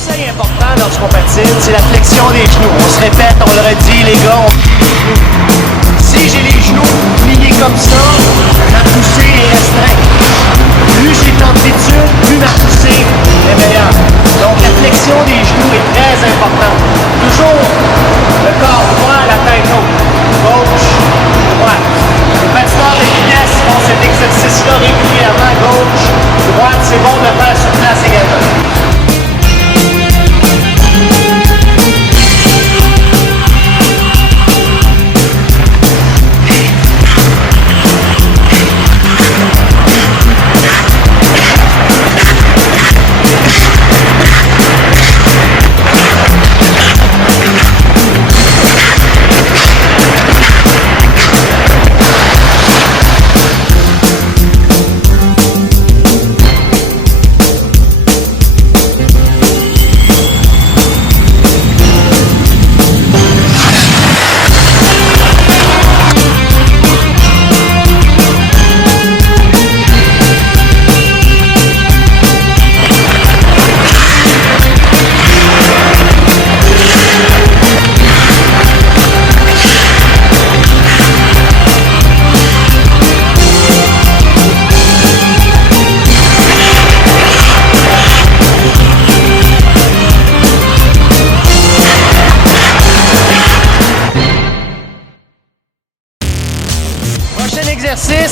conseil important lorsqu'on patine, c'est la flexion des genoux. On se répète, on le redit, les gars, si j'ai les genoux pliés comme ça, ma poussée est restreinte. Plus j'ai d'amplitude, plus ma poussée est meilleure. Donc la flexion des genoux est très importante. Toujours le corps droit, la tête haute. Gauche, droite. Les patineurs de vitesse font cet exercice-là régulièrement. Gauche, droite, c'est bon de le faire sur place également.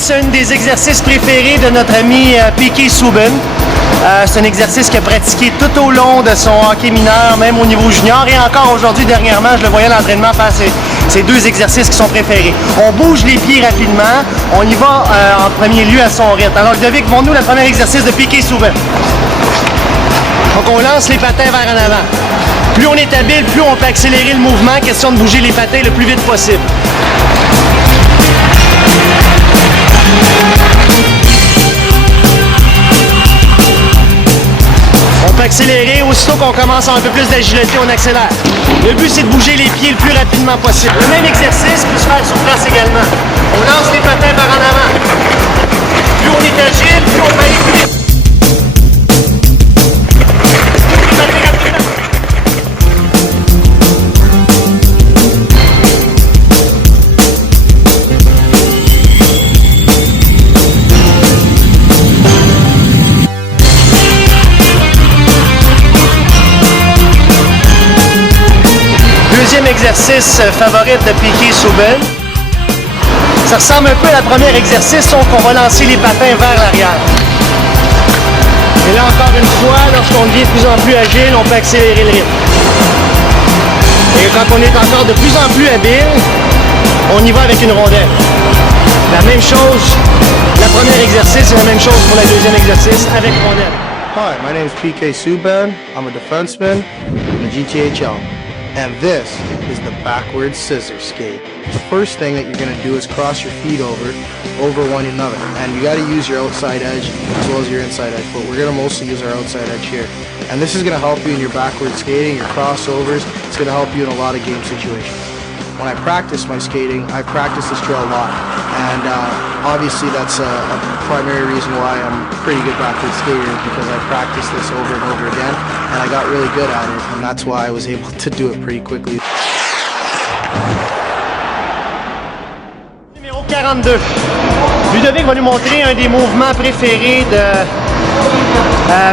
C'est un des exercices préférés de notre ami Piquet Souben. C'est un exercice qu'il a pratiqué tout au long de son hockey mineur, même au niveau junior. Et encore aujourd'hui, dernièrement, je le voyais à l'entraînement faire ces deux exercices qui sont préférés. On bouge les pieds rapidement. On y va en premier lieu à son rythme. Alors, Ludovic, montre-nous le premier exercice de Piquet Souben. Donc, on lance les patins vers en avant. Plus on est habile, plus on peut accélérer le mouvement. Question de bouger les patins le plus vite possible. On peut accélérer, aussitôt qu'on commence à un peu plus d'agilité, on accélère. Le but, c'est de bouger les pieds le plus rapidement possible. Le même exercice peut se faire sur place également. On lance les patins par en avant. Plus on est agile, plus on peut aller plus vite. Deuxième exercice favori de Piquet Souben. Ça ressemble un peu à la première exercice, sauf qu'on va lancer les patins vers l'arrière. Et là, encore une fois, lorsqu'on devient de plus en plus agile, on peut accélérer le rythme. Et quand on est encore de plus en plus habile, on y va avec une rondelle. La même chose, la première exercice, c'est la même chose pour le deuxième exercice avec rondelle. Hi, my name is Piquet Souben. I'm a defenseman in the GTHL. And this is the backwards scissor skate. The first thing that you're going to do is cross your feet over one another. And you got to use your outside edge as well as your inside edge. But we're going to mostly use our outside edge here. And this is going to help you in your backward skating, your crossovers. It's going to help you in a lot of game situations. When I practice my skating, I practice this drill a lot. And obviously that's a primary reason why I'm a pretty good backward skater, because I practiced this over and over again, and I got really good at it, and that's why I was able to do it pretty quickly. Numéro 42. Ludovic va nous montrer un des mouvements préférés de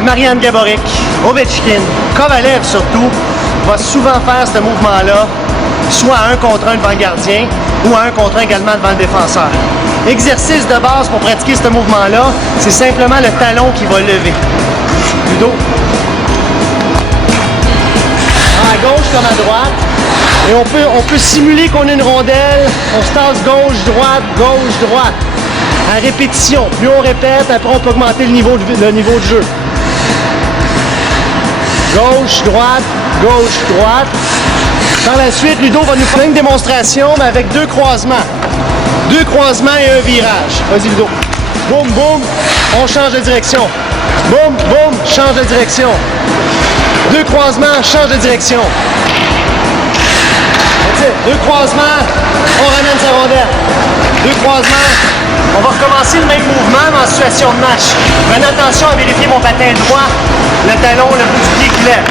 Marian Gaborik, Ovechkin, Kovalev surtout, va souvent faire ce mouvement-là, soit à 1 contre 1 devant le gardien ou à 1 contre 1 également devant le défenseur. Exercice de base pour pratiquer ce mouvement-là, c'est simplement le talon qui va lever. Ludo. À gauche comme à droite. Et on peut simuler qu'on a une rondelle. On se tasse gauche, droite. À répétition. Plus on répète, après on peut augmenter le niveau de jeu. Gauche, droite. Par la suite, Ludo va nous faire une démonstration, mais avec 2 croisements. 2 croisements et un virage. Vas-y, Ludo. Boum, boum, on change de direction. Boum, boum, change de direction. 2 croisements, change de direction. 2 croisements, on ramène sa rondelle. 2 croisements, on va recommencer le même mouvement, mais en situation de match. Prenez attention à vérifier mon patin droit, le talon, le bout du pied qui lève.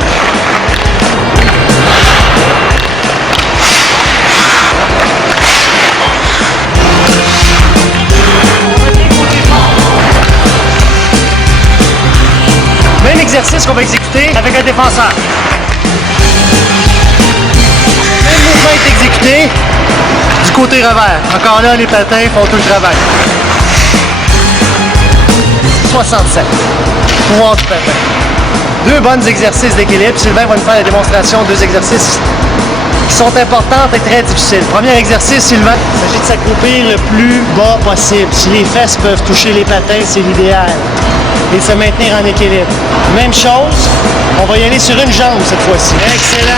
exercice qu'on va exécuter avec un défenseur. Le mouvement est exécuté du côté revers. Encore là, les patins font tout le travail. 67. Pouvoir du patin. Deux bons exercices d'équilibre. Sylvain va nous faire la démonstration de deux exercices qui sont importantes et très difficiles. Premier exercice, Sylvain, il s'agit de s'accroupir le plus bas possible. Si les fesses peuvent toucher les patins, c'est l'idéal. Et se maintenir en équilibre. Même chose, on va y aller sur une jambe cette fois-ci. Excellent!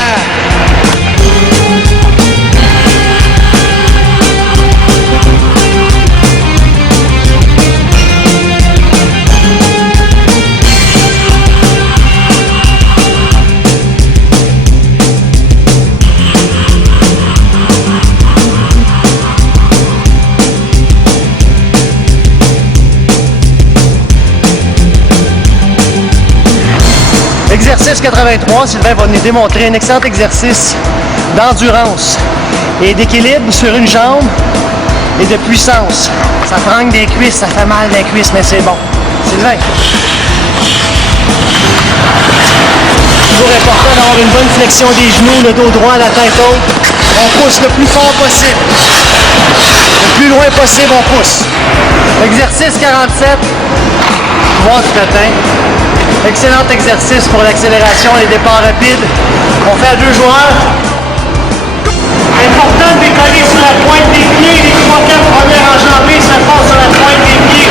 Exercice 83, Sylvain va nous démontrer un excellent exercice d'endurance et d'équilibre sur une jambe et de puissance. Ça prangue des cuisses, ça fait mal des cuisses, mais c'est bon. Sylvain. Toujours important d'avoir une bonne flexion des genoux, le dos droit, la tête haute. On pousse le plus fort possible. Le plus loin possible, on pousse. Exercice 47, pouvoir du patin. Excellent exercice pour l'accélération et les départs rapides. On fait à deux joueurs. Important de décoller sur la pointe des pieds. Les 3-4 premières enjambées se font sur la pointe des pieds.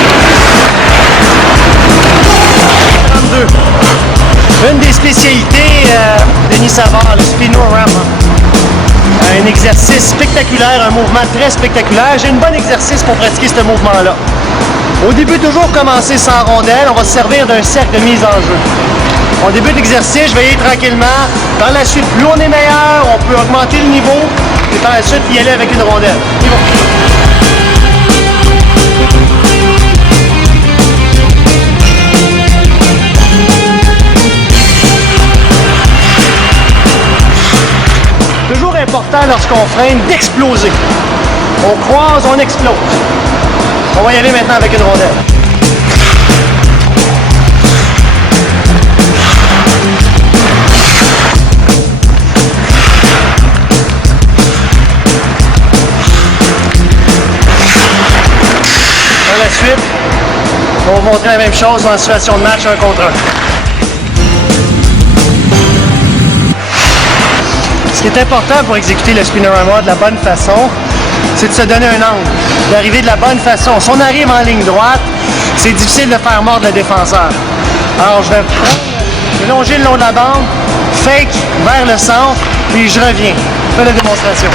32. Une des spécialités de Denis Savard, le spinorama. Un exercice spectaculaire, un mouvement très spectaculaire. J'ai un bon exercice pour pratiquer ce mouvement-là. Au début, toujours commencer sans rondelle, on va se servir d'un cercle de mise en jeu. On débute l'exercice, je vais y aller tranquillement. Par la suite, plus on est meilleur, on peut augmenter le niveau et par la suite y aller avec une rondelle. Toujours important lorsqu'on freine d'exploser. On croise, on explose. On va y aller maintenant avec une rondelle. Par la suite, on va vous montrer la même chose en situation de match 1 contre 1. Ce qui est important pour exécuter le spinorama de la bonne façon, c'est de se donner un angle, d'arriver de la bonne façon. Si on arrive en ligne droite, c'est difficile de faire mordre le défenseur. Alors je vais longer le long de la bande, fake vers le centre, puis je reviens. Je fais la démonstration.